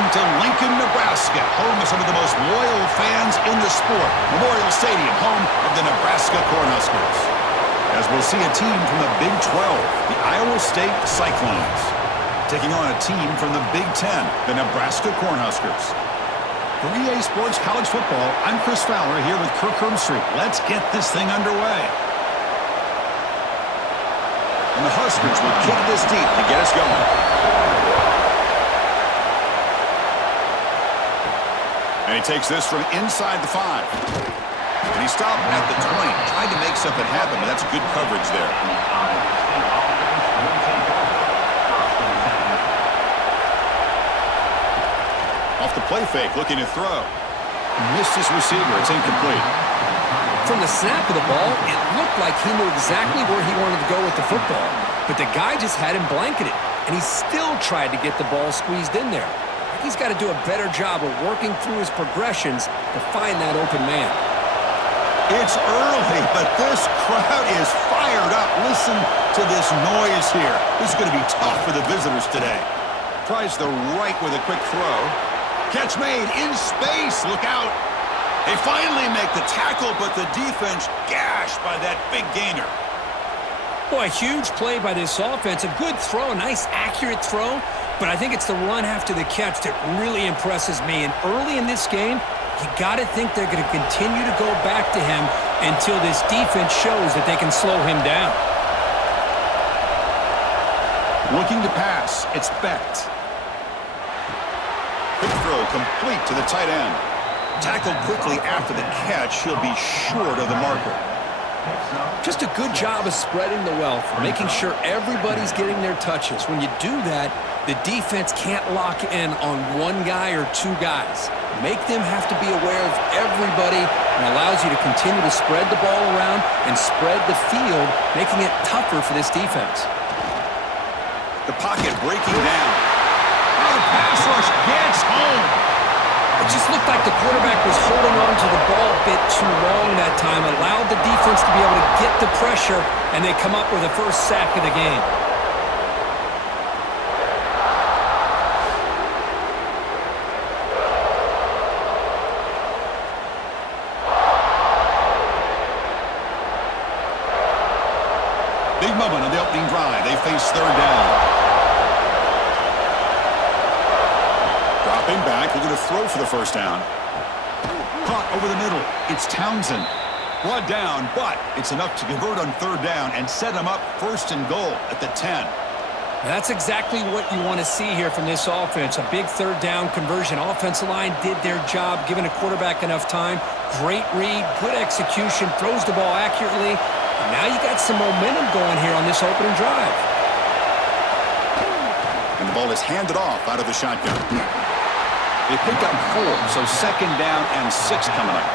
Welcome to Lincoln, Nebraska, home of some of the most loyal fans in the sport. Memorial Stadium, home of the Nebraska Cornhuskers. As we'll see a team from the Big 12, the Iowa State Cyclones, taking on a team from the Big 10, the Nebraska Cornhuskers. For EA Sports College Football, I'm Chris Fowler here with Kirk Herbstreit. Let's get this thing underway. And the Huskers will kick this deep to get us going. And he takes this from inside the 5. And he stopped at the 20. Tried to make something happen, but that's good coverage there. Off the play fake, looking to throw. Missed his receiver. It's incomplete. From the snap of the ball, it looked like he knew exactly where he wanted to go with the football. But the guy just had him blanketed, and he still tried to get the ball squeezed in there. He's got to do a better job of working through his progressions to find that open man. It's early, but this crowd is fired up. Listen to this noise here. This is going to be tough for the visitors today. Tries the right with a quick throw. Catch made in space. Look out. They finally make the tackle, but the defense gashed by that big gainer. Boy, a huge play by this offense. A good throw, a nice accurate throw. But I think it's the run after the catch that really impresses me. And early in this game, you got to think they're going to continue to go back to him until this defense shows that they can slow him down. Looking to pass. It's Becht. Quick throw complete to the tight end. Tackled quickly after the catch. He'll be short of the marker. Just a good job of spreading the wealth, making sure everybody's getting their touches. When you do that, the defense can't lock in on one guy or two guys. Make them have to be aware of everybody, and allows you to continue to spread the ball around and spread the field, making it tougher for this defense. The pocket breaking down. Oh, the pass rush gets home. It just looked like the quarterback was holding on to the ball a bit too long that time, allowed the defense to be able to get the pressure, and they come up with the first sack of the game. Big moment on the opening drive. They face third down. Dropping back, looking to throw for the first down. Caught over the middle. It's Townsend. Brought down, but it's enough to convert on third down and set him up first and goal at the 10. That's exactly what you want to see here from this offense. A big third down conversion. Offensive line did their job, giving a quarterback enough time. Great read, good execution, throws the ball accurately. And now you got some momentum going here on this opening drive. And the ball is handed off out of the shotgun. They pick up 4, so second down and 6 coming up.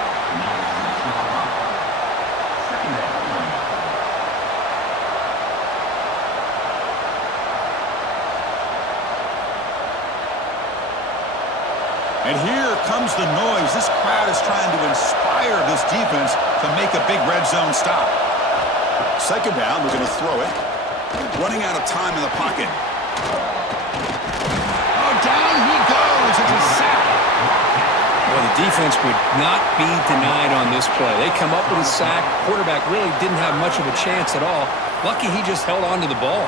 And here comes the noise. This crowd is trying to inspire this defense to make a big red zone stop. Second down, we're going to throw it. Running out of time in the pocket. Oh, down he goes. It's a sack. Well, the defense would not be denied on this play. They come up with a sack. Quarterback really didn't have much of a chance at all. Lucky he just held on to the ball.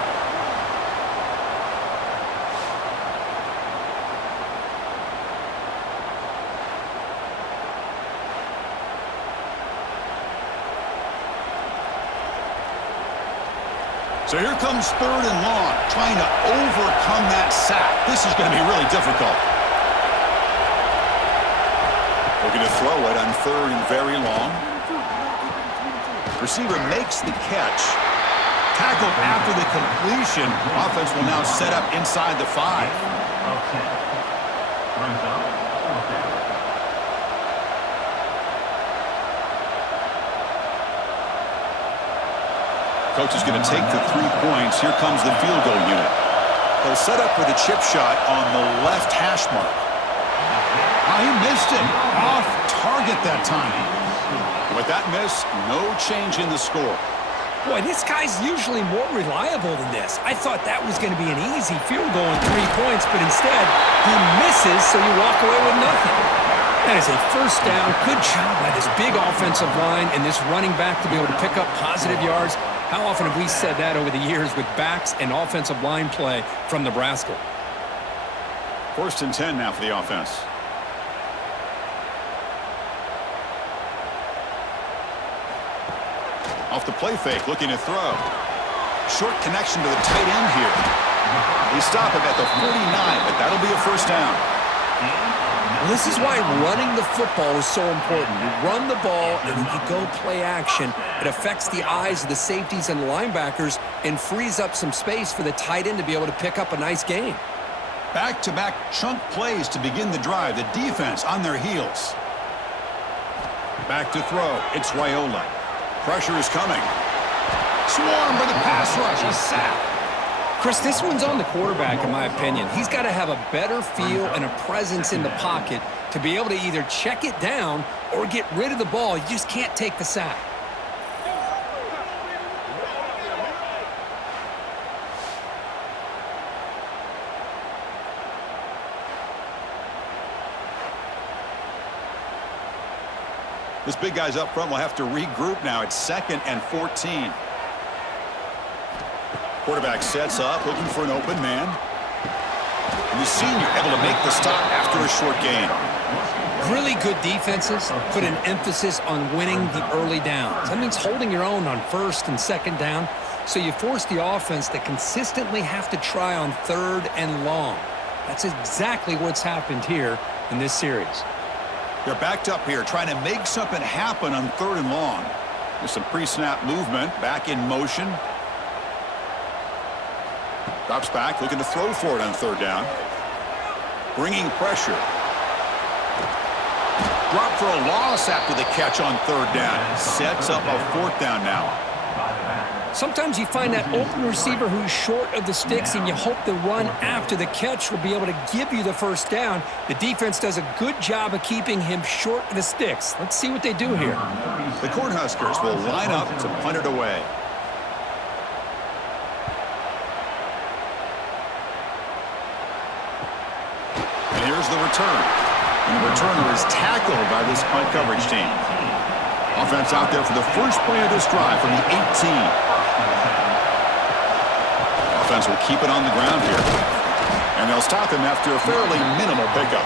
So here comes third and long, trying to overcome that sack. This is going to be really difficult. Looking to throw it on third and very long. Receiver makes the catch. Tackled after the completion. Offense will now set up inside the 5. Coach is going to take the 3 points. Here comes the field goal unit. They'll set up with a chip shot on the left hash mark. Oh, he missed it. Off target that time. With that miss, no change in the score. Boy, this guy's usually more reliable than this. I thought that was going to be an easy field goal and 3 points, but instead, he misses, so you walk away with nothing. That is a first down. Good job by this big offensive line and this running back to be able to pick up positive yards. How often have we said that over the years with backs and offensive line play from Nebraska? 1st and 10 now for the offense. Off the play fake, looking to throw. Short connection to the tight end here. They stop him at the 49, but that'll be a first down. Well, this is why running the football is so important. You run the ball, and then you go play action. It affects the eyes of the safeties and the linebackers and frees up some space for the tight end to be able to pick up a nice gain. Back-to-back chunk plays to begin the drive. The defense on their heels. Back to throw. It's Raiola. Pressure is coming. Swarmed by the pass rush. A sack. Chris, this one's on the quarterback, in my opinion. He's got to have a better feel and a presence in the pocket to be able to either check it down or get rid of the ball. You just can't take the sack. This big guy's up front will have to regroup now. It's 2nd and 14. Quarterback sets up, looking for an open man. And the senior able to make the stop after a short gain. Really good defenses put an emphasis on winning the early downs. That means holding your own on 1st and 2nd down. So you force the offense to consistently have to try on 3rd and long. That's exactly what's happened here in this series. They're backed up here, trying to make something happen on 3rd and long. There's some pre-snap movement, back in motion. Drops back, looking to throw for it on 3rd down. Bringing pressure. Drop for a loss after the catch on 3rd down. Sets up a 4th down now. Sometimes you find that open receiver who's short of the sticks, and you hope the run after the catch will be able to give you the first down. The defense does a good job of keeping him short of the sticks. Let's see what they do here. The Cornhuskers will line up to punt it away. And here's the return. And the returner is tackled by this punt coverage team. Offense out there for the first play of this drive from the 18. Offense will keep it on the ground here. And they'll stop him after a fairly minimal pickup.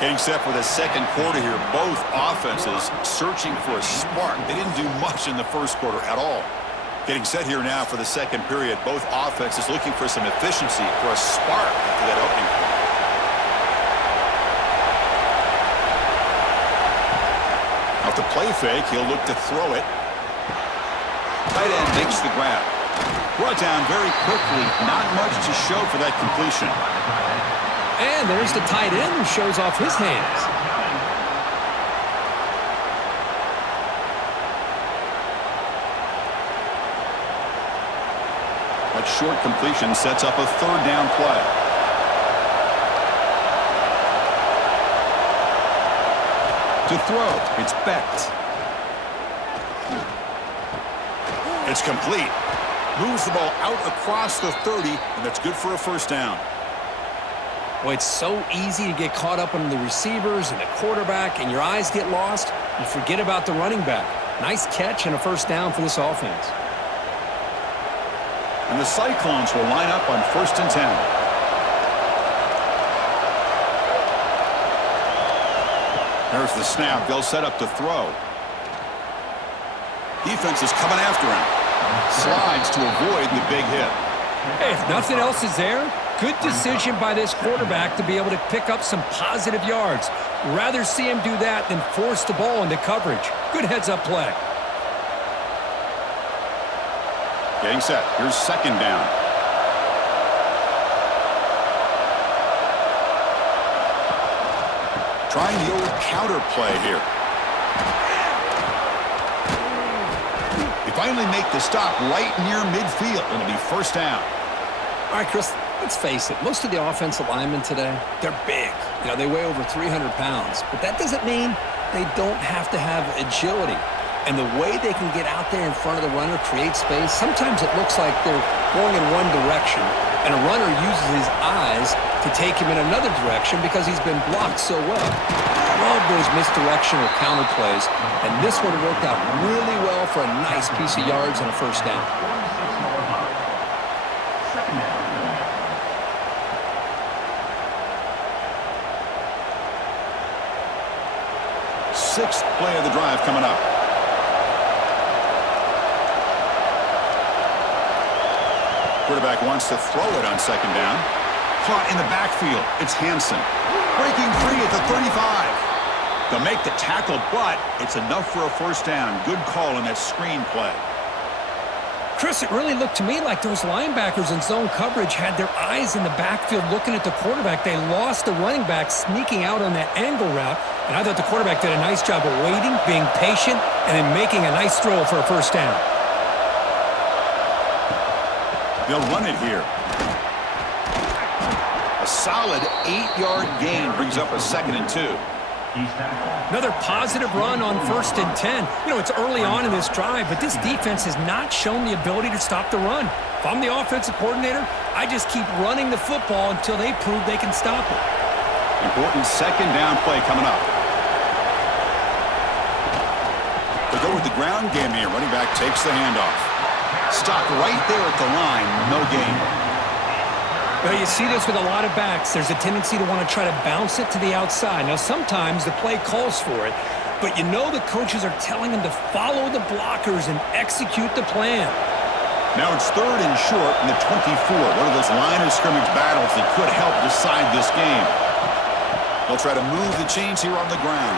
Getting set for the 2nd quarter here. Both offenses searching for a spark. They didn't do much in the 1st quarter at all. Getting set here now for the 2nd period. Both offenses looking for some efficiency, for a spark after that opening quarter. Off the play fake, he'll look to throw it. Tight end makes the grab. Brought down very quickly. Not much to show for that completion. And there's the tight end who shows off his hands. That short completion sets up a 3rd down play. To throw, it's Becht. It's complete. Moves the ball out across the 30, and that's good for a first down. Boy, it's so easy to get caught up on the receivers and the quarterback, and your eyes get lost. You forget about the running back. Nice catch and a first down for this offense. And the Cyclones will line up on 1st and 10. There's the snap. They'll set up to throw. Defense is coming after him. Slides to avoid the big hit. Hey, if nothing else is there, good decision by this quarterback to be able to pick up some positive yards. Rather see him do that than force the ball into coverage. Good heads-up play. Getting set. Here's 2nd down. Trying the old counter play here. They finally make the stop right near midfield. It'll be first down. All right, Chris, Let's face it, most of the offensive linemen today, they're big. They weigh over 300 pounds. But that doesn't mean they don't have to have agility. And the way they can get out there in front of the runner, create space, sometimes it looks like they're going in one direction, and a runner uses his eyes to take him in another direction because he's been blocked so well. I love those misdirection or counter plays, and this one worked out really well for a nice piece of yards and a first down. Sixth play of the drive coming up. Quarterback wants to throw it on second down. Caught in the backfield. It's Hansen. Breaking free at the 35. They'll make the tackle, but it's enough for a first down. Good call in that screen play. Chris, it really looked to me like those linebackers in zone coverage had their eyes in the backfield looking at the quarterback. They lost the running back sneaking out on that angle route, and I thought the quarterback did a nice job of waiting, being patient, and then making a nice throw for a first down. They'll run it here. A solid 8-yard gain brings up a 2nd and 2. Another positive run on 1st and 10. It's early on in this drive, but this defense has not shown the ability to stop the run. If I'm the offensive coordinator, I just keep running the football until they prove they can stop it. Important second down play coming up. They go with the ground game here. Running back takes the handoff. Stopped right there at the line. No gain. Well, you see this with a lot of backs. There's a tendency to want to try to bounce it to the outside. Now, sometimes the play calls for it, but the coaches are telling them to follow the blockers and execute the plan. Now it's 3rd and short in the 24. One of those line of scrimmage battles that could help decide this game. They'll try to move the chains here on the ground.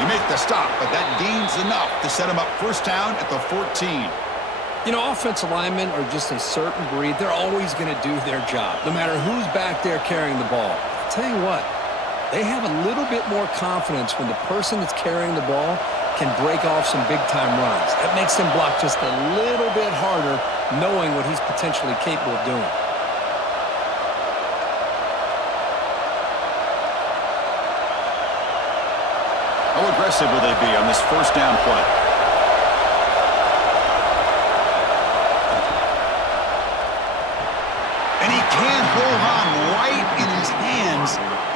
They make the stop, but that gains enough to set them up first down at the 14. Offensive linemen are just a certain breed. They're always going to do their job, no matter who's back there carrying the ball. I'll tell you what, they have a little bit more confidence when the person that's carrying the ball can break off some big-time runs. That makes them block just a little bit harder, knowing what he's potentially capable of doing. How aggressive will they be on this first down play?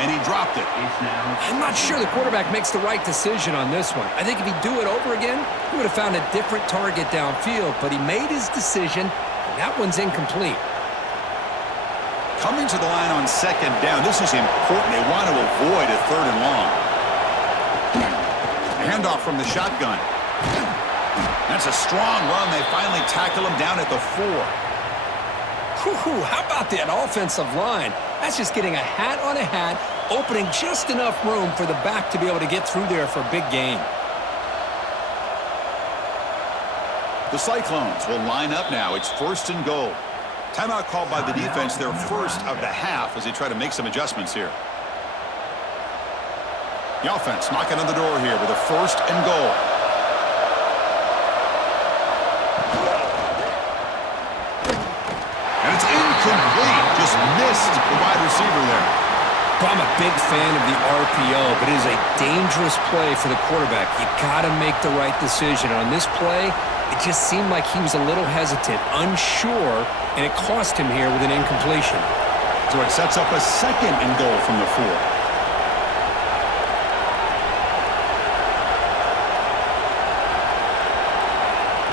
And he dropped it. I'm not sure the quarterback makes the right decision on this one. I think if he'd do it over again, he would have found a different target downfield, but he made his decision, and that one's incomplete. Coming to the line on second down, this is important. They want to avoid a 3rd and long. Handoff from the shotgun. That's a strong run. They finally tackle him down at the 4. How about that offensive line? That's just getting a hat on a hat, opening just enough room for the back to be able to get through there for a big gain. The Cyclones will line up now. It's 1st and goal. Timeout called by the defense, their first of the half, as they try to make some adjustments here. The offense knocking on the door here with a 1st and goal. Incomplete. Just missed the wide receiver there. I'm a big fan of the RPO, but it is a dangerous play for the quarterback. You got to make the right decision. On this play, it just seemed like he was a little hesitant, unsure, and it cost him here with an incompletion. So it sets up a 2nd and goal from the 4.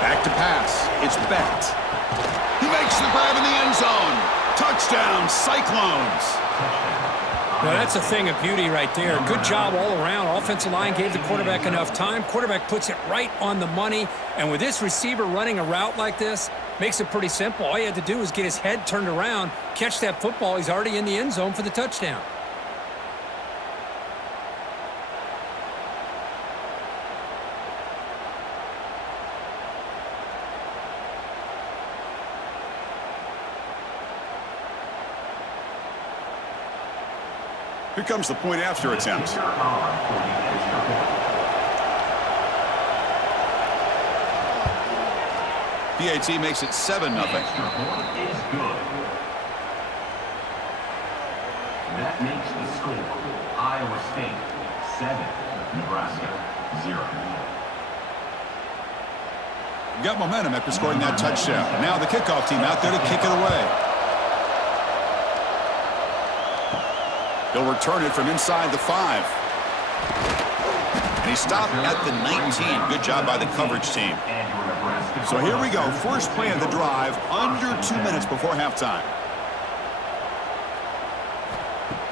Back to pass. It's Bennett. He makes the grab in the end zone. Touchdown, Cyclones. Well, that's a thing of beauty right there. Good job all around. Offensive line gave the quarterback enough time. Quarterback puts it right on the money. And with this receiver running a route like this, makes it pretty simple. All he had to do was get his head turned around, catch that football. He's already in the end zone for the touchdown. Here comes the point after attempt. PAT makes it 7-0. That makes the score Iowa State 7, Nebraska 0. Got momentum after scoring that touchdown. Now the kickoff team out there to kick it away. They'll return it from inside the 5. And he stopped at the 19. Good job by the coverage team. So here we go. First play of the drive, under 2 minutes before halftime.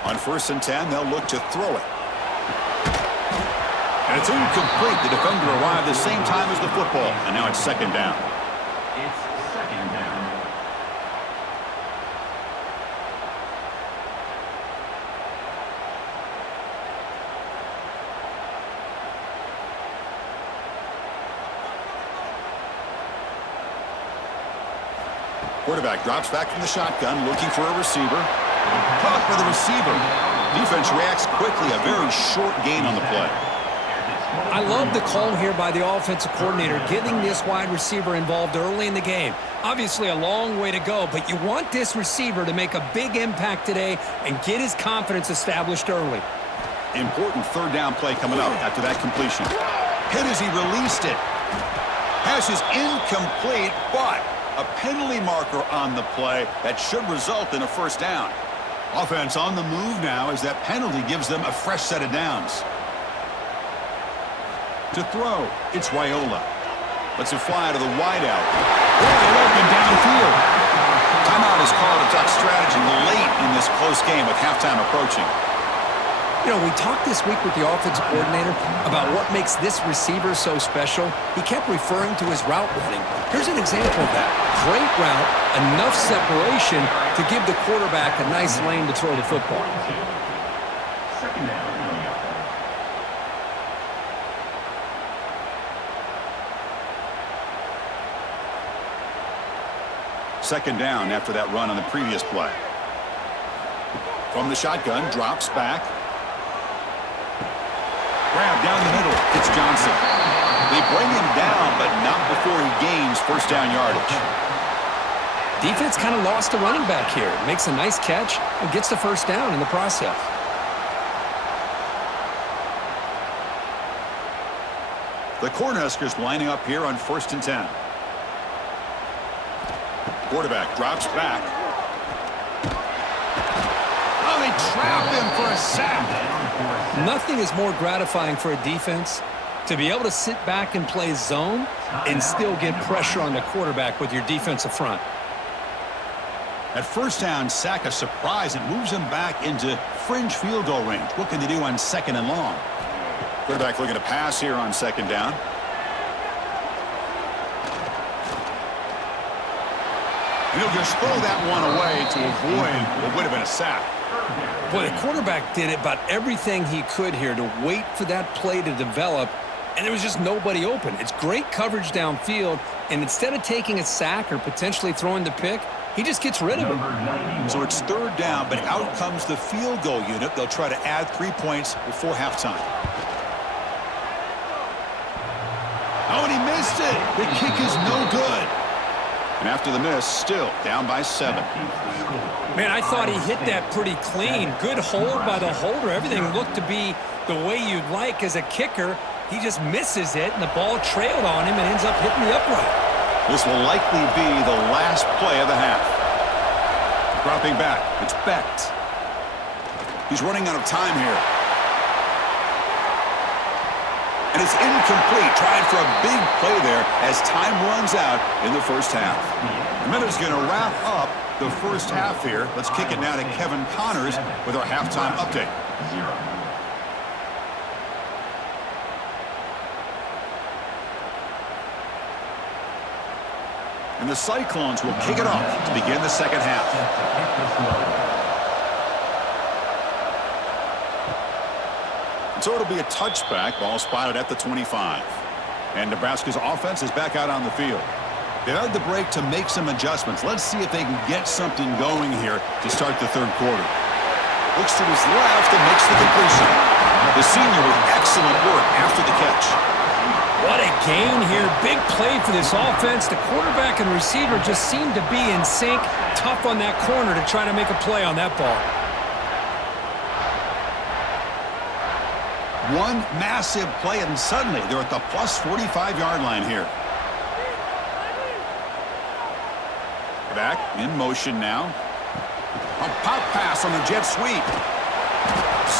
On 1st and 10, they'll look to throw it. And it's incomplete. The defender arrived the same time as the football. And now it's 2nd down. It's 2nd down. Quarterback drops back from the shotgun, looking for a receiver. Caught by the receiver. Defense reacts quickly. A very short gain on the play. I love the call here by the offensive coordinator, getting this wide receiver involved early in the game. Obviously a long way to go, but you want this receiver to make a big impact today and get his confidence established early. Important 3rd down play coming up after that completion. Hit as he released it. Pass is incomplete, but a penalty marker on the play that should result in a 1st down. Offense on the move now as that penalty gives them a fresh set of downs. To throw, it's Raiola. Lets it fly to the wideout. Wide open downfield. Timeout is called to talk strategy late in this close game with halftime approaching. You know, we talked this week with the offensive coordinator about what makes this receiver so special. He kept referring to his route running. Here's an example of that. Great route, enough separation to give the quarterback a nice lane to throw the football. 2nd down. 2nd down after that run on the previous play. From the shotgun, drops back. Grab down the middle. It's Johnson. They bring him down, but not before he gains 1st down yardage. Defense kind of lost a running back here. Makes a nice catch and gets the 1st down in the process. The Cornhuskers lining up here on 1st and 10. Quarterback drops back. Oh, they trap him for a sack. Nothing is more gratifying for a defense to be able to sit back and play zone and still get pressure on the quarterback with your defensive front. At 1st down, sack a surprise and moves him back into fringe field goal range. What can they do on 2nd and long? Quarterback looking to pass here on 2nd down. And he'll just throw that one away to avoid what would have been a sack. Boy, the quarterback did about everything he could here to wait for that play to develop, and there was just nobody open. It's great coverage downfield, and instead of taking a sack or potentially throwing the pick, he just gets rid of it. So it's 3rd down, but out comes the field goal unit. They'll try to add 3 points before halftime. Oh, and he missed it. The kick is no good. And after the miss, still down by 7. Man, I thought he hit that pretty clean. Good hold by the holder. Everything looked to be the way you'd like as a kicker. He just misses it, and the ball trailed on him and ends up hitting the upright. This will likely be the last play of the half. Dropping back, it's Becht. He's running out of time here. And it's incomplete. Trying for a big play there as time runs out in the 1st half. The minute's going to wrap up the 1st half here. Let's kick it now to Kevin Connors with our halftime update. And the Cyclones will kick it off to begin the 2nd half. And so it'll be a touchback. Ball spotted at the 25. And Nebraska's offense is back out on the field. They had the break to make some adjustments. Let's see if they can get something going here to start the 3rd quarter. Looks to his left and makes the completion. The senior with excellent work after the catch. What a gain here. Big play for this offense. The quarterback and receiver just seem to be in sync. Tough on that corner to try to make a play on that ball. One massive play, and suddenly they're at the plus 45-yard line here. Back in motion now. A pop pass on the jet sweep.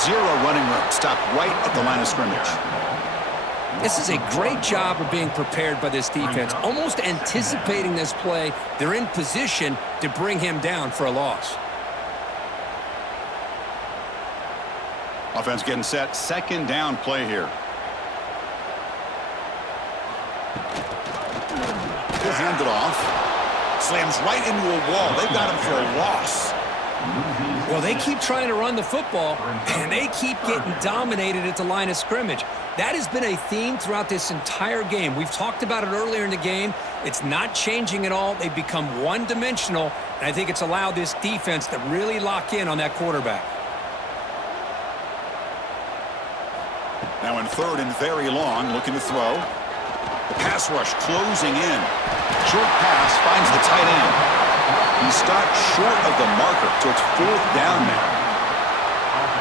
Zero running room. Stopped right at the line of scrimmage. This is a great job of being prepared by this defense, almost anticipating this play. They're in position to bring him down for a loss. Offense getting set. Second down play here. He'll hand it off. Slams right into a wall. They've got him for a loss. Well, they keep trying to run the football, and they keep getting dominated at the line of scrimmage. That has been a theme throughout this entire game. We've talked about it earlier in the game. It's not changing at all. They've become one-dimensional, and I think it's allowed this defense to really lock in on that quarterback. Now in third and very long, looking to throw. The pass rush closing in. Short pass finds the tight end. He stopped short of the marker, so it's fourth down now.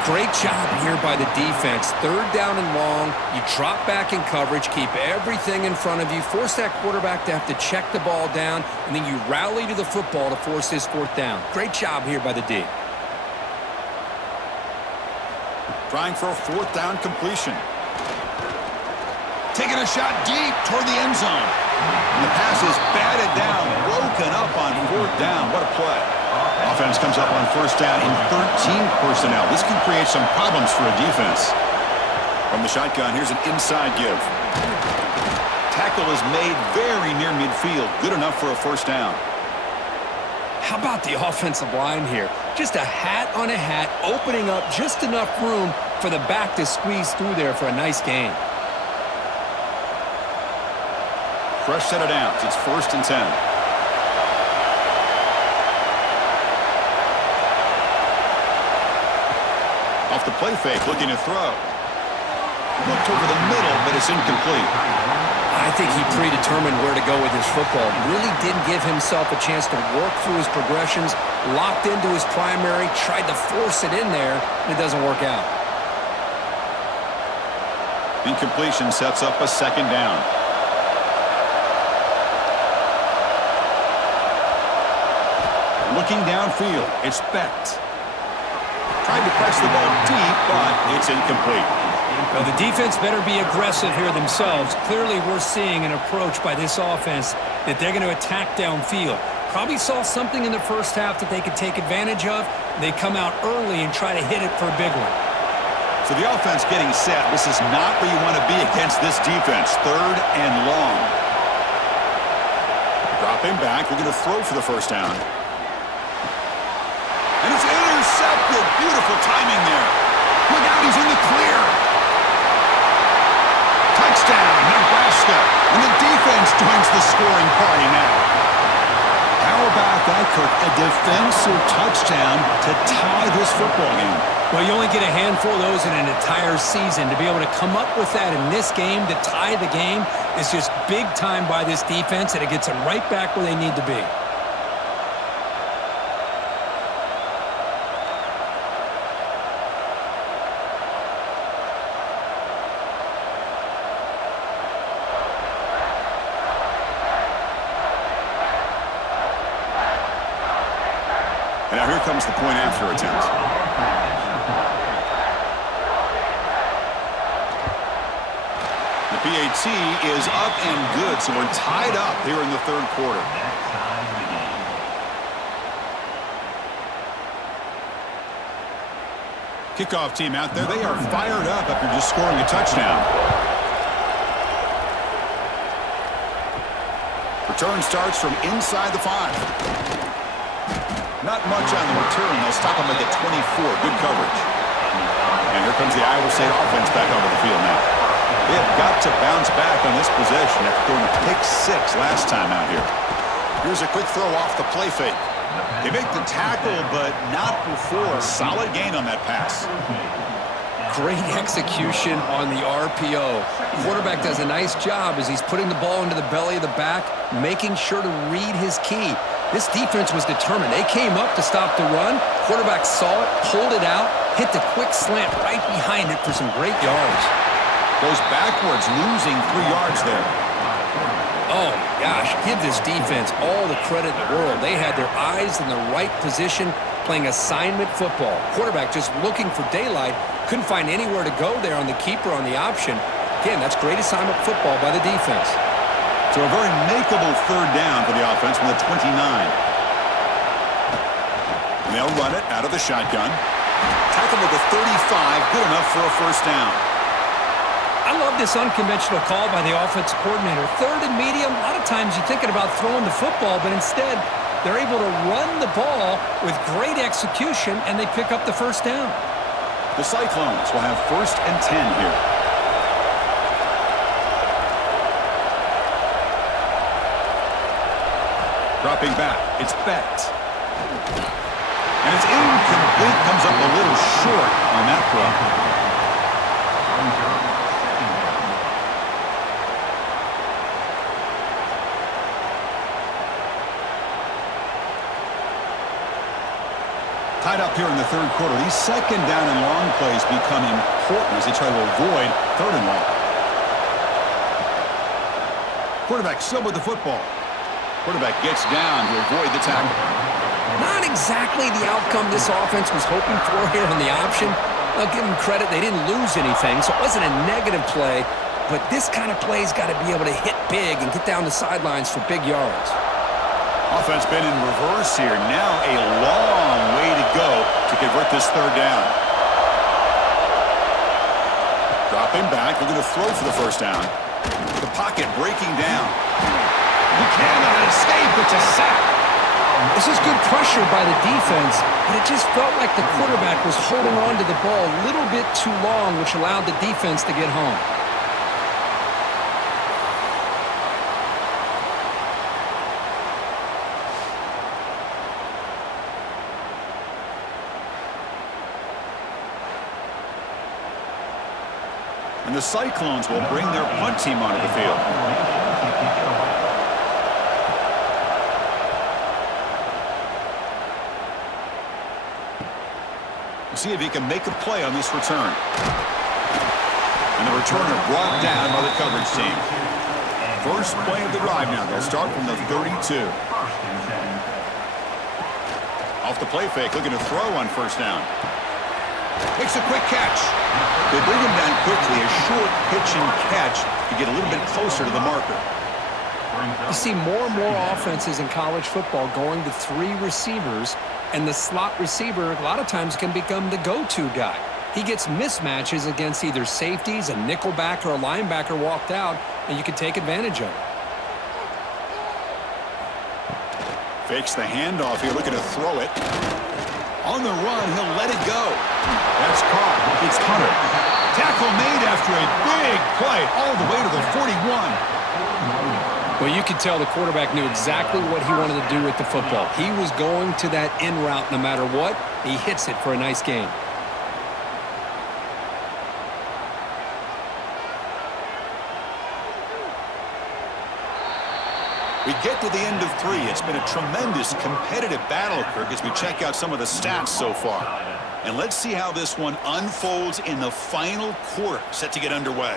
Great job here by the defense. Third down and long. You drop back in coverage, keep everything in front of you, force that quarterback to have to check the ball down, and then you rally to the football to force this fourth down. Great job here by the D. Trying for a fourth down completion. Taking a shot deep toward the end zone. And the pass is batted down, broken up on fourth down. What a play. Offense comes up on first down in 13 personnel. This can create some problems for a defense. From the shotgun, here's an inside give. Tackle is made very near midfield. Good enough for a first down. How about the offensive line here? Just a hat on a hat, opening up just enough room for the back to squeeze through there for a nice gain. Fresh set of downs. It's 1st and 10. Off the play fake, looking to throw. Looked over the middle, but it's incomplete. I think he predetermined where to go with his football. Really didn't give himself a chance to work through his progressions, locked into his primary, tried to force it in there, and it doesn't work out. Incompletion sets up a second down. Looking downfield, it's Becht. Tried to press the ball deep, but it's incomplete. Well, the defense better be aggressive here themselves. Clearly, we're seeing an approach by this offense that they're going to attack downfield. Probably saw something in the first half that they could take advantage of. They come out early and try to hit it for a big one. So the offense getting set. This is not where you want to be against this defense. Third and long. Dropping back, looking to throw for the first down. And it's intercepted. Beautiful timing there. Look out, he's in the clear. Touchdown, Nebraska. And the defense joins the scoring party now. How about that, Kirk? A defensive touchdown to tie this football game. Well, you only get a handful of those in an entire season. To be able to come up with that in this game, to tie the game, is just big time by this defense, and it gets them right back where they need to be. And now here comes the point after attempt. The PAT is up and good, so we're tied up here in the third quarter. Kickoff team out there, they are fired up after just scoring a touchdown. Return starts from inside the 5. Not much on the return. They'll stop him at the 24. Good coverage. And here comes the Iowa State offense back onto the field now. They have got to bounce back on this possession after throwing a pick 6 last time out here. Here's a quick throw off the play fake. They make the tackle, but not before a solid gain on that pass. Great execution on the RPO. The quarterback does a nice job as he's putting the ball into the belly of the back, making sure to read his key. This defense was determined. They came up to stop the run. Quarterback saw it, pulled it out, hit the quick slant right behind it for some great yards. Goes backwards, losing 3 yards there. Oh, my gosh, give this defense all the credit in the world. They had their eyes in the right position, playing assignment football. Quarterback just looking for daylight. Couldn't find anywhere to go there on the keeper on the option. Again, that's great assignment football by the defense. So a very makeable third down for the offense from the 29. And they'll run it out of the shotgun. Tackle at the 35, good enough for a first down. I love this unconventional call by the offensive coordinator. Third and medium, a lot of times you're thinking about throwing the football, but instead they're able to run the ball with great execution, and they pick up the first down. The Cyclones will have 1st and 10 here. Dropping back, it's Beck. And it's incomplete, comes up a little short on that throw. Tied up here in the third quarter. These second down and long plays become important as they try to avoid 3rd and long. Quarterback still with the football. Quarterback gets down to avoid the tackle. Not exactly the outcome this offense was hoping for here on the option. I'll give them credit. They didn't lose anything, so it wasn't a negative play. But this kind of play's got to be able to hit big and get down the sidelines for big yards. Offense been in reverse here. Now a long way to go to convert this third down. Dropping back, looking to throw for the first down. The pocket breaking down. He cannot escape. It's a sack. This is good pressure by the defense, but it just felt like the quarterback was holding on to the ball a little bit too long, which allowed the defense to get home. And the Cyclones will bring their punt team onto the field. We'll see if he can make a play on this return. And the returner brought down by the coverage team. First play of the drive now. They'll start from the 32. Off the play fake, looking to throw on first down. Makes a quick catch. They bring him down quickly. A short pitch and catch to get a little bit closer to the marker. You see more and more offenses in college football going to 3 receivers, and the slot receiver a lot of times can become the go-to guy. He gets mismatches against either safeties, a nickelbacker, or a linebacker walked out, and you can take advantage of it. Fakes the handoff here, looking to throw it. On the run, he'll let it go. That's caught. It's Hunter. Tackle made after a big play all the way to the 41. Well, you could tell the quarterback knew exactly what he wanted to do with the football. He was going to that in route no matter what. He hits it for a nice gain. We get to the end of 3. It's been a tremendous competitive battle, Kirk, as we check out some of the stats so far. And let's see how this one unfolds in the final quarter, set to get underway.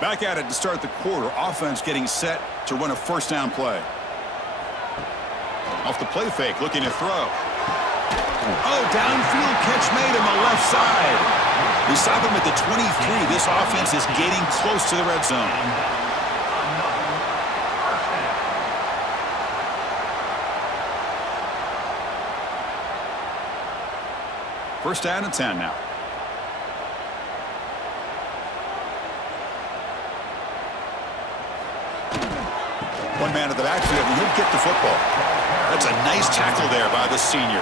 Back at it to start the quarter. Offense getting set to run a first down play. Off the play fake, looking to throw. Oh, downfield catch made on the left side. They stop him at the 23. This offense is getting close to the red zone. First down and 10 now. One man at the backfield, and he'll get the football. That's a nice tackle there by the senior.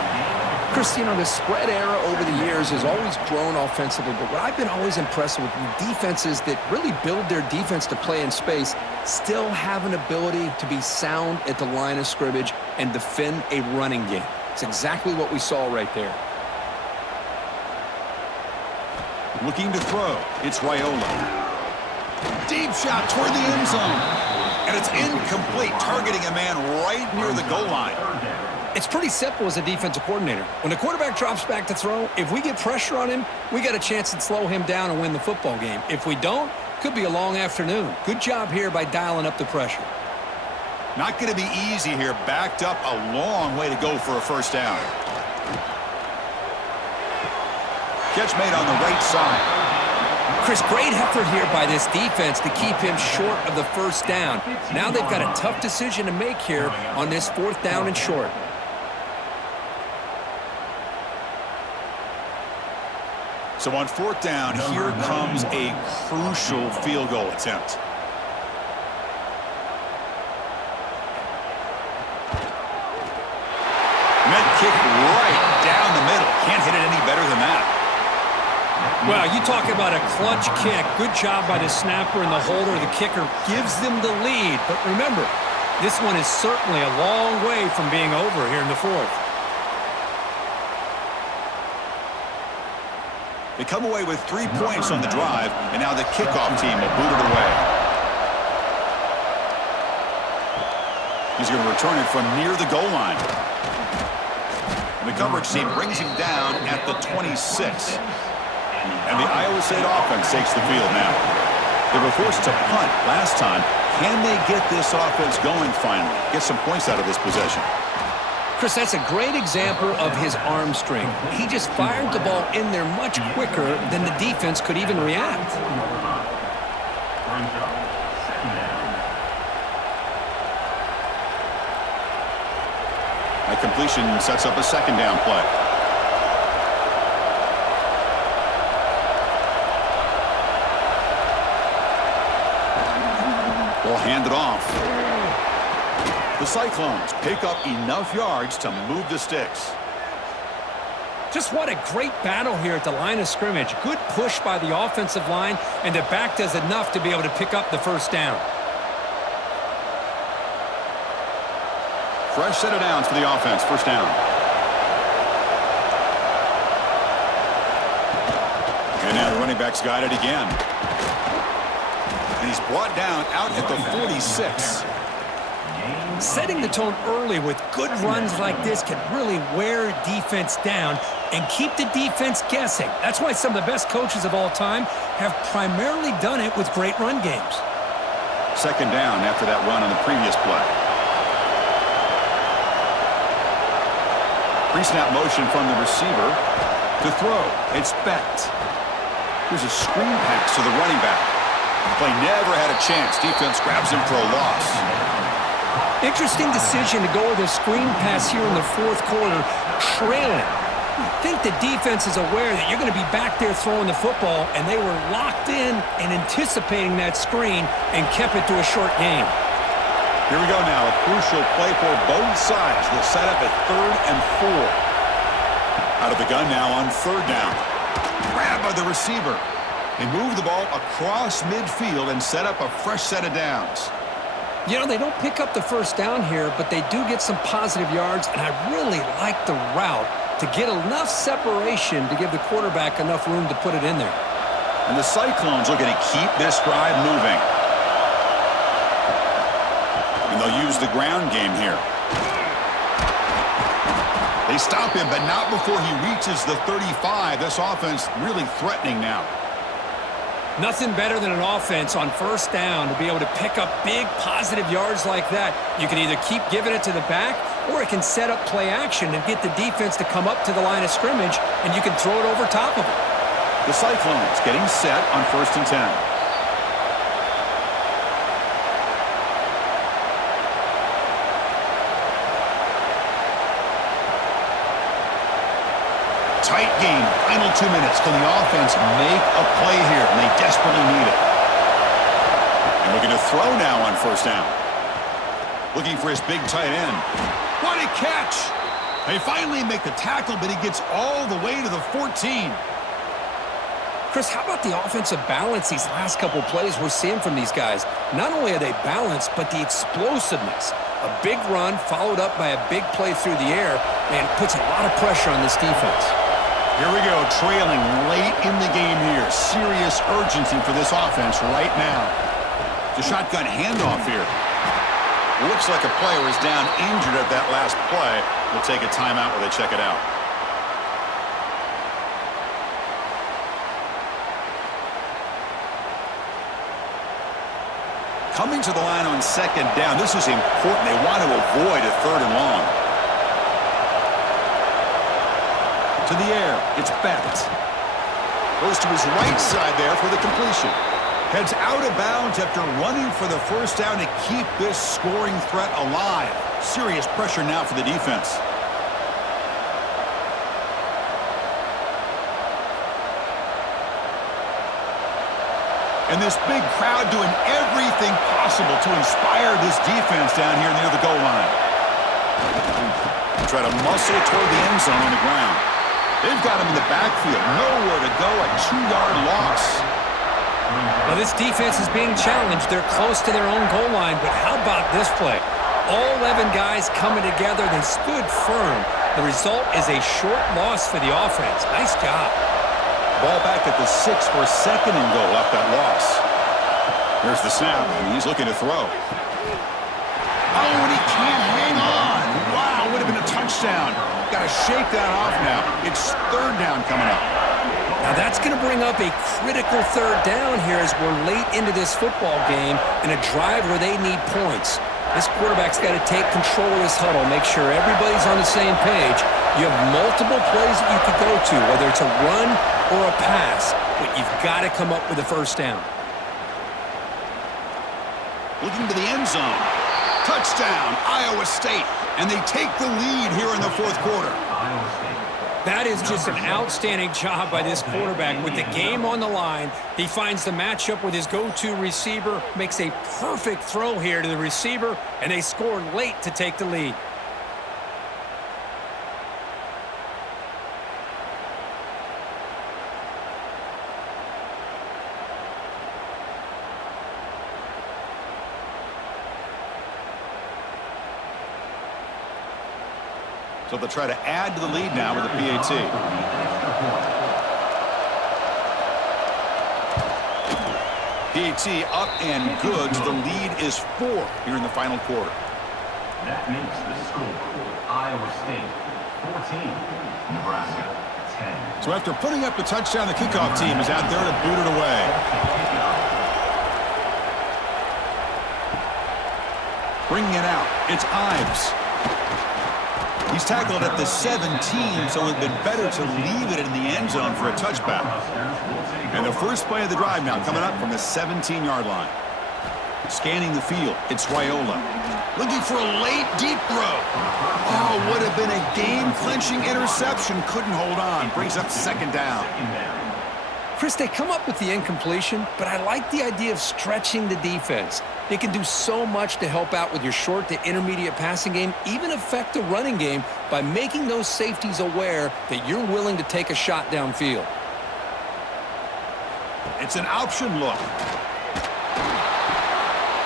Chris, you know, the spread era over the years has always grown offensively, but what I've been always impressed with defenses that really build their defense to play in space still have an ability to be sound at the line of scrimmage and defend a running game. It's exactly what we saw right there. Looking to throw. It's Raiola. Deep shot toward the end zone. And it's incomplete, targeting a man right near the goal line. It's pretty simple as a defensive coordinator. When the quarterback drops back to throw, if we get pressure on him, we got a chance to slow him down and win the football game. If we don't, could be a long afternoon. Good job here by dialing up the pressure. Not going to be easy here. Backed up a long way to go for a first down. Catch made on the right side. Chris, great effort here by this defense to keep him short of the first down. Now they've got a tough decision to make here on this 4th down and short. So on 4th down, here comes a crucial field goal attempt. Meant kick right down the middle. Can't hit it any better than that. Well, you talk about a clutch kick. Good job by the snapper and the holder. The kicker gives them the lead. But remember, this one is certainly a long way from being over here in the 4th. They come away with 3 points on the drive, and now the kickoff team will boot it away. He's going to return it from near the goal line. And the coverage team brings him down at the 26. And the Iowa State offense takes the field now. They were forced to punt last time. Can they get this offense going finally? Get some points out of this possession. Chris, that's a great example of his arm strength. He just fired the ball in there much quicker than the defense could even react. That completion sets up a 2nd down play. Will hand it off. The Cyclones pick up enough yards to move the sticks. Just what a great battle here at the line of scrimmage. Good push by the offensive line, and the back does enough to be able to pick up the first down. Fresh set of downs for the offense. First down. And now the running back's got it again. And he's brought down out at the 46. Setting the tone early with good runs like this can really wear defense down and keep the defense guessing. That's why some of the best coaches of all time have primarily done it with great run games. 2nd down after that run on the previous play. Pre-snap motion from the receiver to throw. It's Becht. Here's a screen pass to the running back. The play never had a chance. Defense grabs him for a loss. Interesting decision to go with a screen pass here in the 4th quarter, trailing. I think the defense is aware that you're going to be back there throwing the football, and they were locked in and anticipating that screen and kept it to a short game. Here we go now, a crucial play for both sides. They'll set up at 3rd and 4. Out of the gun now on 3rd down. Grab by the receiver. They move the ball across midfield and set up a fresh set of downs. You know, they don't pick up the first down here, but they do get some positive yards, and I really like the route to get enough separation to give the quarterback enough room to put it in there. And the Cyclones are going to keep this drive moving. And they'll use the ground game here. They stop him, but not before he reaches the 35. This offense really threatening now. Nothing better than an offense on first down to be able to pick up big positive yards like that. You can either keep giving it to the back, or it can set up play action and get the defense to come up to the line of scrimmage, and you can throw it over top of it. The Cyclones getting set on 1st and 10. Tight game, final 2 minutes. Can the offense make a play here? And they desperately need it. And looking to throw now on 1st down. Looking for his big tight end. What a catch! They finally make the tackle, but he gets all the way to the 14. Chris, how about the offensive balance these last couple plays we're seeing from these guys? Not only are they balanced, but the explosiveness. A big run followed up by a big play through the air, and puts a lot of pressure on this defense. Here we go, trailing late in the game here. Serious urgency for this offense right now. The shotgun handoff here. Looks like a player is down injured at that last play. We'll take a timeout while they check it out. Coming to the line on second down. This is important. They want to avoid a third and long. To the air. It's Bennett. Goes to his right side there for the completion. Heads out of bounds after running for the first down to keep this scoring threat alive. Serious pressure now for the defense. And this big crowd doing everything possible to inspire this defense down here near the goal line. Try to muscle toward the end zone on the ground. They've got him in the backfield. Nowhere to go. A 2-yard loss. Well, this defense is being challenged. They're close to their own goal line, but how about this play? All 11 guys coming together. They stood firm. The result is a short loss for the offense. Nice job. Ball back at the 6 for a second and goal off that loss. Here's the snap. He's looking to throw. Oh, and he can't hang on. Wow, would have been a touchdown. Got to shake that off now. It's third down coming up. Now that's going to bring up a critical third down here as we're late into this football game in a drive where they need points. This quarterback's got to take control of this huddle, make sure everybody's on the same page. You have multiple plays that you could go to, whether it's a run or a pass, but you've got to come up with a first down. Looking to the end zone. Touchdown, Iowa State. And they take the lead here in the fourth quarter. Iowa State. That is just an outstanding job by this quarterback. With the game on the line, he finds the matchup with his go-to receiver, makes a perfect throw here to the receiver, and they score late to take the lead. So they'll try to add to the lead now with the PAT. PAT up and good. So the lead is 4 here in the final quarter. That makes the score Iowa State 14, Nebraska 10. So after putting up the touchdown, the kickoff team is out there to boot it away. Bringing it out, it's Ives. He's tackled at the 17, so it would have been better to leave it in the end zone for a touchback. And the first play of the drive now coming up from the 17-yard line. Scanning the field, it's Raiola. Looking for a late deep throw. Oh, would have been a game-clinching interception. Couldn't hold on. Brings up second down. Chris, they come up with the incompletion, but I like the idea of stretching the defense. They can do so much to help out with your short to intermediate passing game, even affect the running game by making those safeties aware that you're willing to take a shot downfield. It's an option look.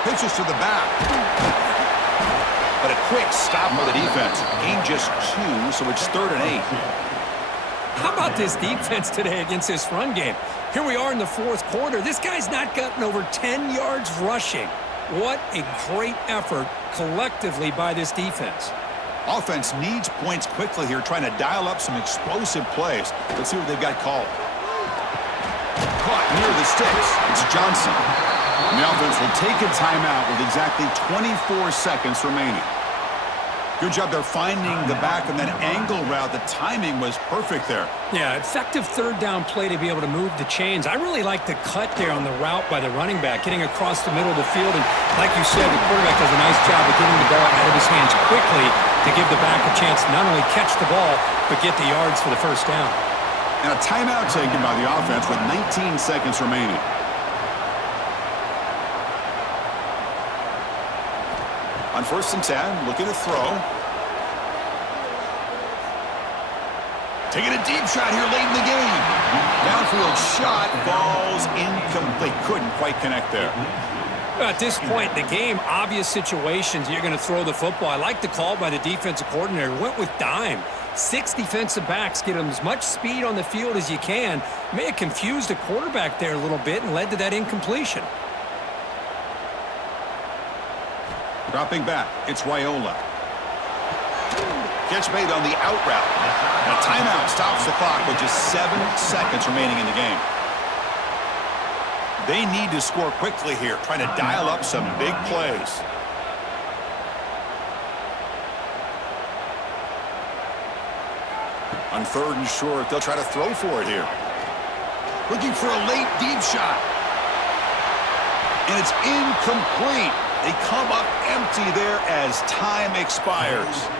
Pitches to the back. But a quick stop by the defense. Gain just 2, so it's 3rd and 8. How about this defense today against this run game? Here we are in the fourth quarter. This guy's not gotten over 10 yards rushing. What a great effort collectively by this defense. Offense needs points quickly here, trying to dial up some explosive plays. Let's see what they've got called. Caught near the sticks. It's Johnson. And the offense will take a timeout with exactly 24 seconds remaining. Good job there finding the back on that angle route. The timing was perfect there. Yeah, effective third down play to be able to move the chains. I really like the cut there on the route by the running back, getting across the middle of the field. And like you said, the quarterback does a nice job of getting the ball out of his hands quickly to give the back a chance to not only catch the ball, but get the yards for the first down. And a timeout taken by the offense with 19 seconds remaining. On 1st and 10, looking to throw. Taking a deep shot here late in the game. Downfield shot, falls incomplete. Couldn't quite connect there. At this point in the game, obvious situations, you're going to throw the football. I like the call by the defensive coordinator. Went with dime. 6 defensive backs, get them as much speed on the field as you can. May have confused the quarterback there a little bit and led to that incompletion. Dropping back, it's Raiola. Catch made on the out route. And a timeout stops the clock with just 7 seconds remaining in the game. They need to score quickly here, trying to dial up some big plays. On 3rd and short, they'll try to throw for it here. Looking for a late deep shot. And it's incomplete. They come up empty there as time expires.